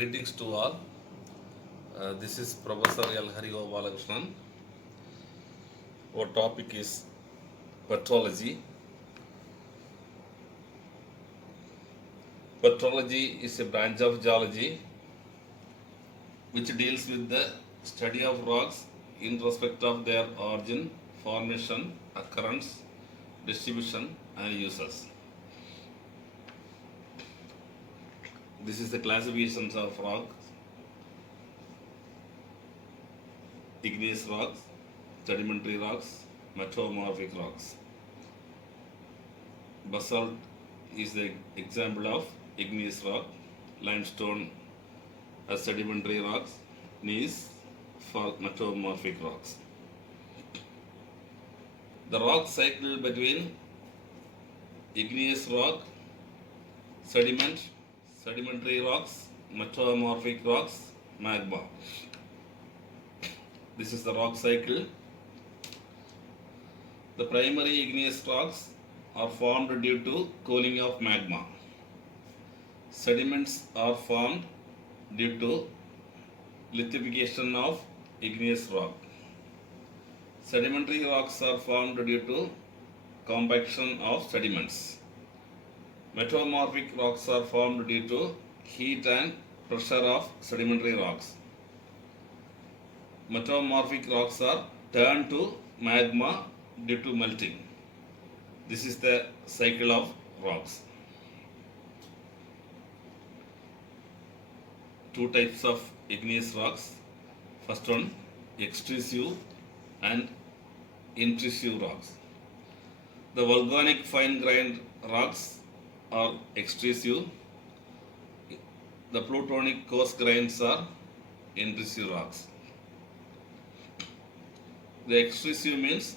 Greetings to all. This is Professor L. Hari Gopalakrishnan. Our topic is petrology. Petrology is a branch of geology which deals with the study of rocks in respect of their origin, formation, occurrence, distribution, and uses. This is the classifications of rocks: igneous rocks, sedimentary rocks, metamorphic rocks. Basalt is the example of igneous rock, limestone as sedimentary rocks, gneiss for metamorphic rocks. The rock cycle between igneous rock, sediment, sedimentary rocks, metamorphic rocks, magma. This is the rock cycle. The primary igneous rocks are formed due to cooling of magma. Sediments are formed due to lithification of igneous rock. Sedimentary rocks are formed due to compaction of sediments. Metamorphic rocks are formed due to heat and pressure of sedimentary rocks. Metamorphic rocks are turned to magma due to melting. This is the cycle of rocks. Two types of igneous rocks. First one, extrusive and intrusive rocks. The volcanic fine grained rocks are extrusive. The plutonic coarse grains are intrusive rocks. The extrusive means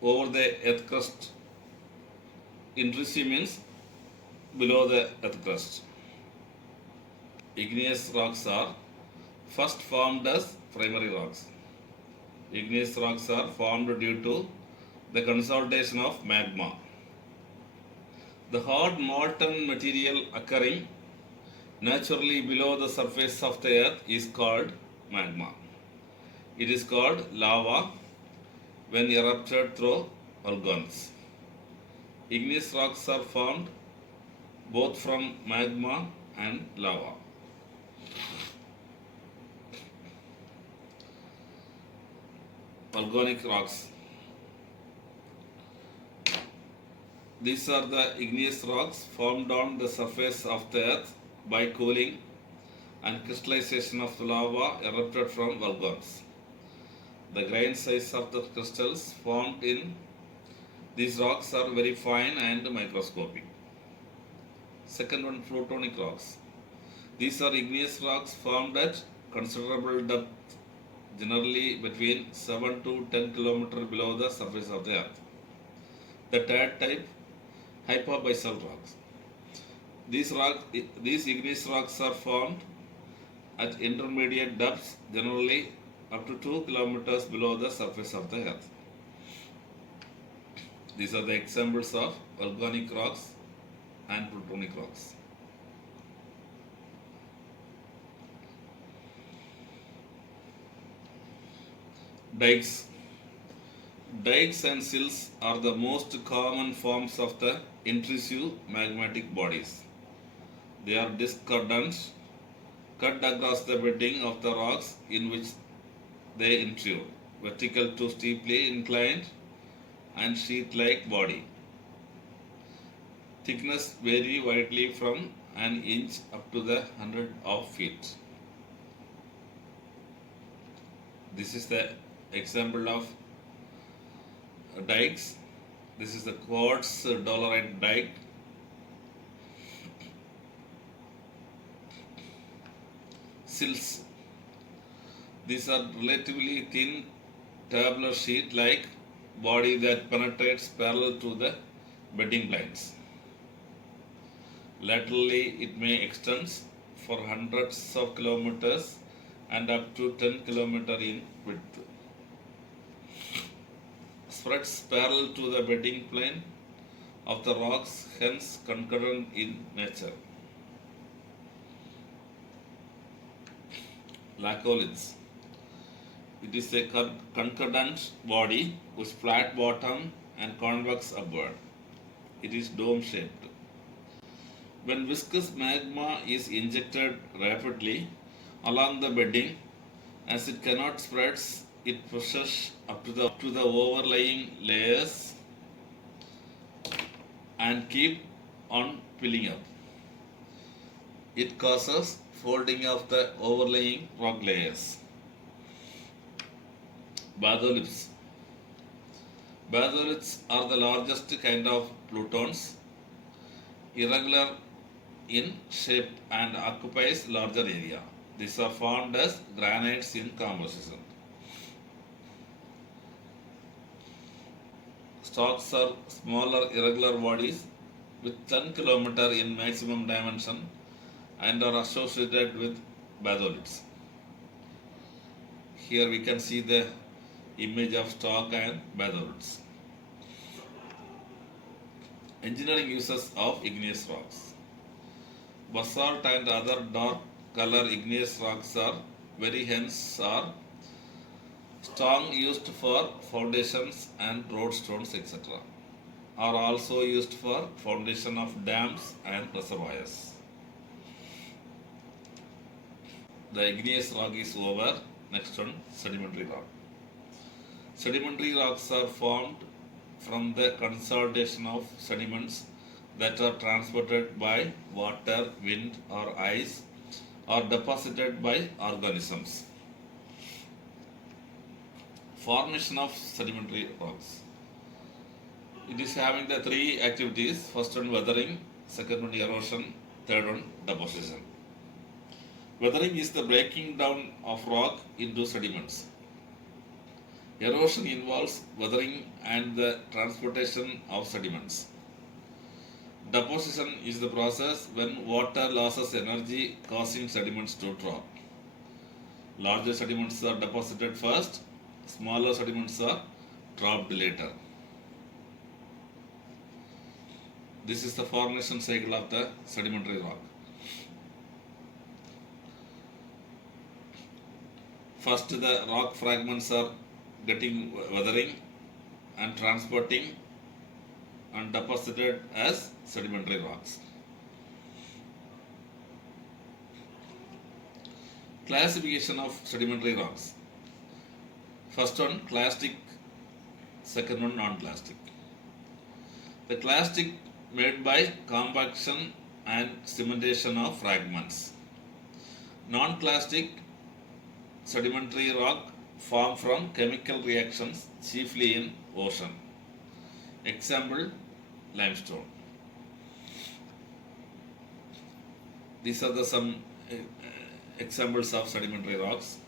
over the earth crust. Intrusive means below the earth crust. Igneous rocks are first formed as primary rocks. Igneous rocks are formed due to the consolidation of magma. The hard molten material occurring naturally below the surface of the earth is called magma. It is called lava when erupted through volcanoes. Igneous rocks are formed both from magma and lava. Volcanic rocks. These are the igneous rocks formed on the surface of the earth by cooling and crystallization of the lava erupted from volcanoes. The grain size of the crystals formed in these rocks are very fine and microscopic. Second one, plutonic rocks. These are igneous rocks formed at considerable depth, generally between 7 to 10 km below the surface of the earth. The third type, hypobasalt rocks. These igneous rocks are formed at intermediate depths, generally up to 2 kilometers below the surface of the earth. These are the examples of volcanic rocks and plutonic rocks. Dikes. Dikes and sills are the most common forms of the intrusive magmatic bodies. They are discordant, cut across the bedding of the rocks in which they intrude, vertical to steeply inclined and sheet-like body. Thickness vary widely from an inch up to the hundred of feet. This is the example of dikes. This is the quartz dolerite dike. Sills. These are relatively thin tabular sheet-like body that penetrates parallel to the bedding planes. Laterally, it may extend for hundreds of kilometers and up to 10 km in width. Spreads parallel to the bedding plane of the rocks, hence concurrent in nature. laccoliths. It is a concordant body with flat bottom and convex upward. It is dome shaped. When viscous magma is injected rapidly along the bedding, as it cannot spread, it pushes up to the overlying layers and keep on filling up. It causes folding of the overlying rock layers. Batholiths. Batholiths are the largest kind of plutons, irregular in shape and occupies larger area. These are formed as granites in composition. Stalks are smaller irregular bodies with 10 km in maximum dimension and are associated with batholiths. Here we can see the image of stalk and batholiths. Engineering uses of igneous rocks. Basalt and other dark color igneous rocks are strong used for foundations and road stones etc. Are also used for foundation of dams and reservoirs. The igneous rock is over. Next one, sedimentary rock. Sedimentary rocks are formed from the consolidation of sediments that are transported by water, wind, or ice, or deposited by organisms. Formation of sedimentary rocks. It is having the three activities. First one, weathering. Second one, erosion. Third one, deposition. Weathering is the breaking down of rock into sediments. Erosion involves weathering and the transportation of sediments. Deposition is the process when water loses energy causing sediments to drop. Larger sediments are deposited first, smaller sediments are dropped later. This is the formation cycle of the sedimentary rock. First, the rock fragments are getting weathering and transporting and deposited as sedimentary rocks. Classification of sedimentary rocks. First one, clastic. Second one, non-clastic. The clastic made by compaction and cementation of fragments. Non-clastic sedimentary rock form from chemical reactions, chiefly in ocean. Example, limestone. These are some examples of sedimentary rocks.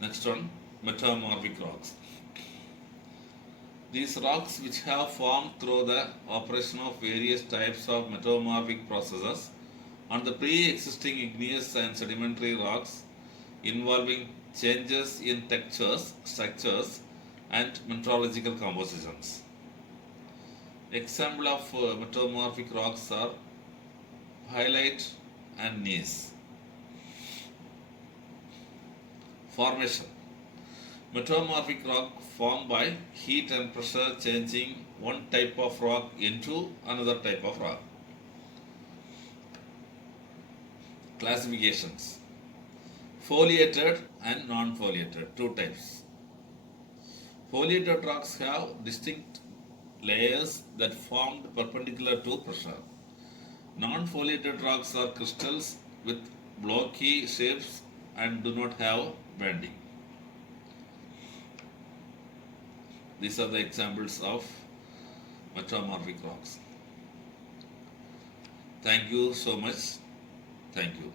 Next one, metamorphic rocks. These rocks, which have formed through the operation of various types of metamorphic processes on the pre-existing igneous and sedimentary rocks, involving changes in textures, structures, and mineralogical compositions. Example of metamorphic rocks are hyalite and gneiss. Formation. Metamorphic rock formed by heat and pressure changing one type of rock into another type of rock. Classifications. Foliated and non-foliated, two types. Foliated rocks have distinct layers that formed perpendicular to pressure. Non-foliated rocks are crystals with blocky shapes and do not have bending. These are the examples of metamorphic rocks. Thank you so much. Thank you.